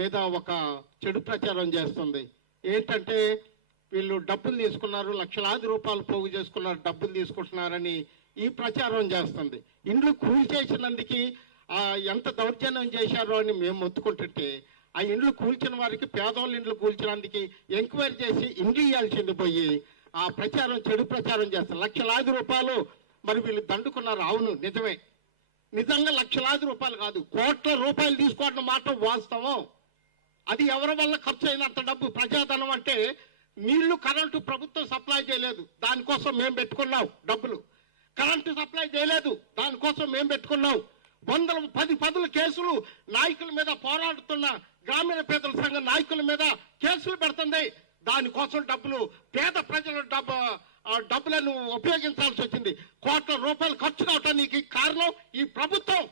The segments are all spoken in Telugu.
మీద ఒక చెడు ప్రచారం చేస్తుంది. ఏంటంటే వీళ్ళు డబ్బులు తీసుకున్నారు, లక్షలాది రూపాయలు పోగు చేసుకున్నారు, డబ్బులు తీసుకుంటున్నారని ఈ ప్రచారం చేస్తుంది. ఇండ్లు కూల్చేసినందుకు ఎంత దౌర్జన్యం చేశారో అని మేము మొత్తుకుంటుంటే, ఆ ఇండ్లు కూల్చిన వారికి, పేదోళ్ళ ఇండ్లు కూల్చినందుకు ఎంక్వైరీ చేసి ఇండ్లు ఇవ్వాల్సింది పోయి ఆ ప్రచారం, చెడు ప్రచారం చేస్తారు. లక్షలాది రూపాయలు మరి వీళ్ళు దండుకున్నారు. అవును, నిజమే. నిజంగా లక్షలాది రూపాయలు కాదు, కోట్ల రూపాయలు తీసుకోవడం మాత్రం వాస్తవం. అది ఎవరి వల్ల ఖర్చు అయినంత డబ్బు. ప్రజాధనం అంటే నీళ్లు, కరెంటు ప్రభుత్వం సప్లై చేయలేదు, దానికోసం మేము పెట్టుకున్నాం డబ్బులు. కరెంటు సప్లై చేయలేదు, దానికోసం మేము పెట్టుకున్నాం. 10 కేసులు నాయకుల మీద, పోరాడుతున్న గ్రామీణ పేదల సంఘం నాయకుల మీద కేసులు పెడుతుంది. దానికోసం డబ్బులు, పేద ప్రజల డబ్బులను ఉపయోగించాల్సి వచ్చింది. కోట్ల రూపాయలు ఖర్చు కావటానికి కారణం ఈ ప్రభుత్వం.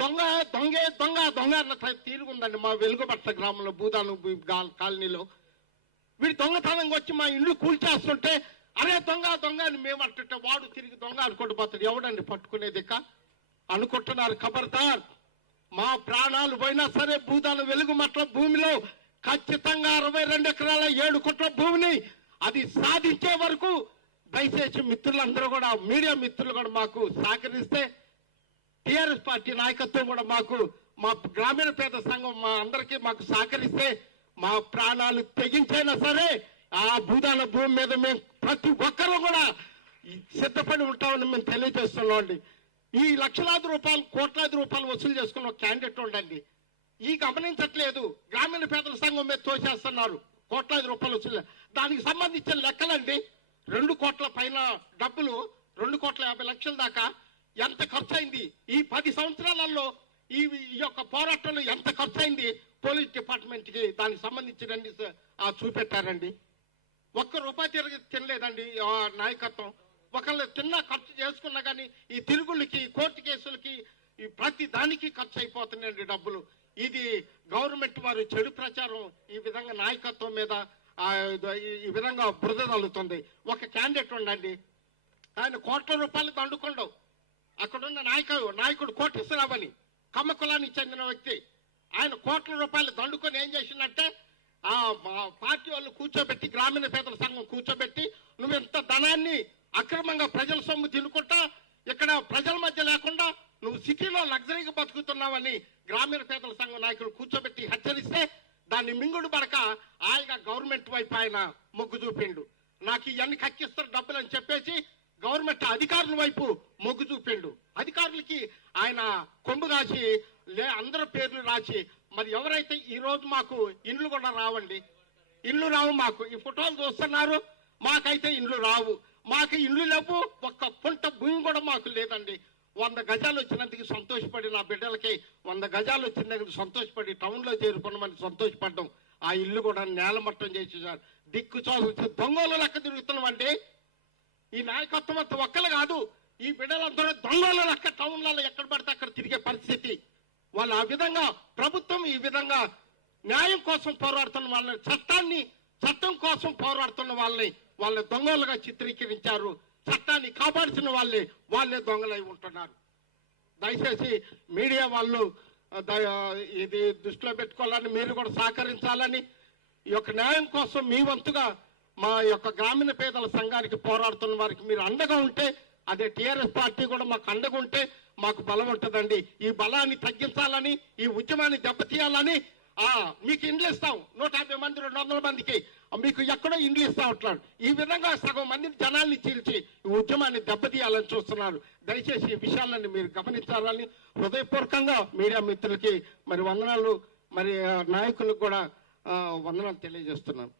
దొంగ దొంగే దొంగ దొంగ అన్న తీరుగుందండి మా వెలుగుబట్ల గ్రామంలో, భూదాను కాలనీలో. వీడు దొంగతనంగా వచ్చి మా ఇల్లు కూల్చేస్తుంటే, అరే దొంగ దొంగ అని మేము అంటుంటే వాడు తిరిగి దొంగ అనుకుంటూ పోతాడు. ఎవడండి పట్టుకునేది అనుకుంటున్నారు? ఖబర్దార్, మా ప్రాణాలు పోయినా సరే భూదాను వెలుగుమట్ల భూమిలో ఖచ్చితంగా 62 ఎకరాల 7 కోట్ల భూమిని అది సాధించే వరకు దయచేసి మిత్రులందరూ కూడా, మీడియా మిత్రులు కూడా మాకు సహకరిస్తే, టీఆర్ఎస్ పార్టీ నాయకత్వం కూడా మాకు, మా గ్రామీణ పేద సంఘం మా అందరికీ మాకు సహకరిస్తే, మా ప్రాణాలు తెగించైనా సరే ఆ భూదాన భూమి మీద మేము ప్రతి ఒక్కరూ కూడా సిద్ధపడి ఉంటామని మేము తెలియజేస్తున్నాం అండి. ఈ లక్షలాది రూపాయలు, కోట్లాది రూపాయలు వసూలు చేసుకున్న ఒక క్యాండిడేట్ ఉండండి, ఈ గమనించట్లేదు. గ్రామీణ పేదల సంఘం మీద తోచేస్తున్నారు, కోట్లాది రూపాయలు వసూలు. దానికి సంబంధించిన లెక్కలండి, 2 కోట్ల పైన డబ్బులు, 2,50,00,000 దాకా ఎంత ఖర్చు అయింది ఈ 10 సంవత్సరాలలో, ఈ యొక్క పోరాటంలో ఎంత ఖర్చు అయింది పోలీస్ డిపార్ట్మెంట్ కి, దానికి సంబంధించినండి చూపెట్టారండి. ₹1 తినలేదండి నాయకత్వం. ఒకళ్ళు తిన్నా ఖర్చు చేసుకున్నా కానీ ఈ తిరుగుళ్ళకి, కోర్టు కేసులకి, ఈ ప్రతి దానికి ఖర్చు అయిపోతున్నాయండి డబ్బులు. ఇది గవర్నమెంట్ వారు చెడు ప్రచారం ఈ విధంగా నాయకత్వం మీద ఈ విధంగా బురద తల్లుతుంది. ఒక క్యాండిడేట్ ఉండండి, ఆయన కోట్ల రూపాయలు దండుకుండవు. అక్కడున్న నాయకుడు కోటేశ్వరరావు కమ్మ కులానికి చెందిన వ్యక్తి, ఆయన కోట్ల రూపాయలు దండుకొని ఏం చేసిందంటే, పార్టీ వాళ్ళు కూర్చోబెట్టి, గ్రామీణ పేదల సంఘం కూర్చోబెట్టి, నువ్వు ఎంత ధనాన్ని అక్రమంగా ప్రజల సొమ్ము తినుకుంటా ఇక్కడ ప్రజల మధ్య లేకుండా నువ్వు సిటీలో లగ్జరీగా బతుకుతున్నావని గ్రామీణ పేదల సంఘం నాయకులు కూర్చోబెట్టి హెచ్చరిస్తే, దాన్ని మింగుడు పడక ఆయన గవర్నమెంట్ వైపు ఆయన మొగ్గు చూపిండు. నాకు ఇవన్నీ కక్కిస్తారు డబ్బులు అని చెప్పేసి గవర్నమెంట్ అధికారుల వైపు మొగ్గు చూపిండు. అధికారులకి ఆయన కొంబు కాసి అందరి పేర్లు రాసి, మరి ఎవరైతే ఈ రోజు మాకు ఇండ్లు కూడా రావండి, ఇండ్లు రావు. మాకు ఈ ఫోటోలు చూస్తున్నారు, మాకైతే ఇండ్లు రావు. మాకు ఇండ్లు లేవు, ఒక్క పుంట భూమి కూడా మాకు లేదండి. 100 గజాలు వచ్చినందుకు సంతోషపడి, నా బిడ్డలకి 100 గజాలు వచ్చినందుకు సంతోషపడి టౌన్లో చేరుకున్నామని సంతోషపడ్డాం. ఆ ఇల్లు కూడా నేలమట్టం చేసేసారు. దిక్కు చూసి దొంగలు లెక్క తిరుగుతున్నామండి. ఈ నాయకత్వం అంత ఒక్కలు కాదు, ఈ బిడ్డలందరూ దొంగల లెక్క టౌన్లలో ఎక్కడ పడితే అక్కడ తిరిగే పరిస్థితి. వాళ్ళు ఆ విధంగా, ప్రభుత్వం ఈ విధంగా న్యాయం కోసం పోరాడుతున్న వాళ్ళని, చట్టం కోసం పోరాడుతున్న వాళ్ళని దొంగలుగా చిత్రీకరించారు. చట్టాన్ని కాపాడుతున్న వాళ్ళే దొంగలై ఉంటున్నారు. దయచేసి మీడియా వాళ్ళు ఇది దృష్టిలో పెట్టుకోవాలని, మీరు కూడా సహకరించాలని, ఈ యొక్క న్యాయం కోసం మీ వంతుగా మా యొక్క గ్రామీణ పేదల సంఘానికి పోరాడుతున్న వారికి మీరు అండగా ఉంటే, అదే టీఆర్ఎస్ పార్టీ కూడా మాకు అండగా ఉంటే మాకు బలం ఉంటుందండి. ఈ బలాన్ని తగ్గించాలని, ఈ ఉద్యమాన్ని దెబ్బతీయాలని, మీకు ఇండ్లు ఇస్తాం 150 మంది 200 మందికి మీకు ఎక్కడో ఇండ్లు ఇస్తా ఉంటున్నాడు. ఈ విధంగా సగం మందిని జనాల్ని చీల్చి ఈ ఉద్యమాన్ని దెబ్బతీయాలని చూస్తున్నారు. దయచేసి ఈ విషయాలన్నీ మీరు గమనించాలని హృదయపూర్వకంగా మీడియా మిత్రులకి మరి వందనాలు, మరి నాయకులకు కూడా వందనాలు తెలియజేస్తున్నాను.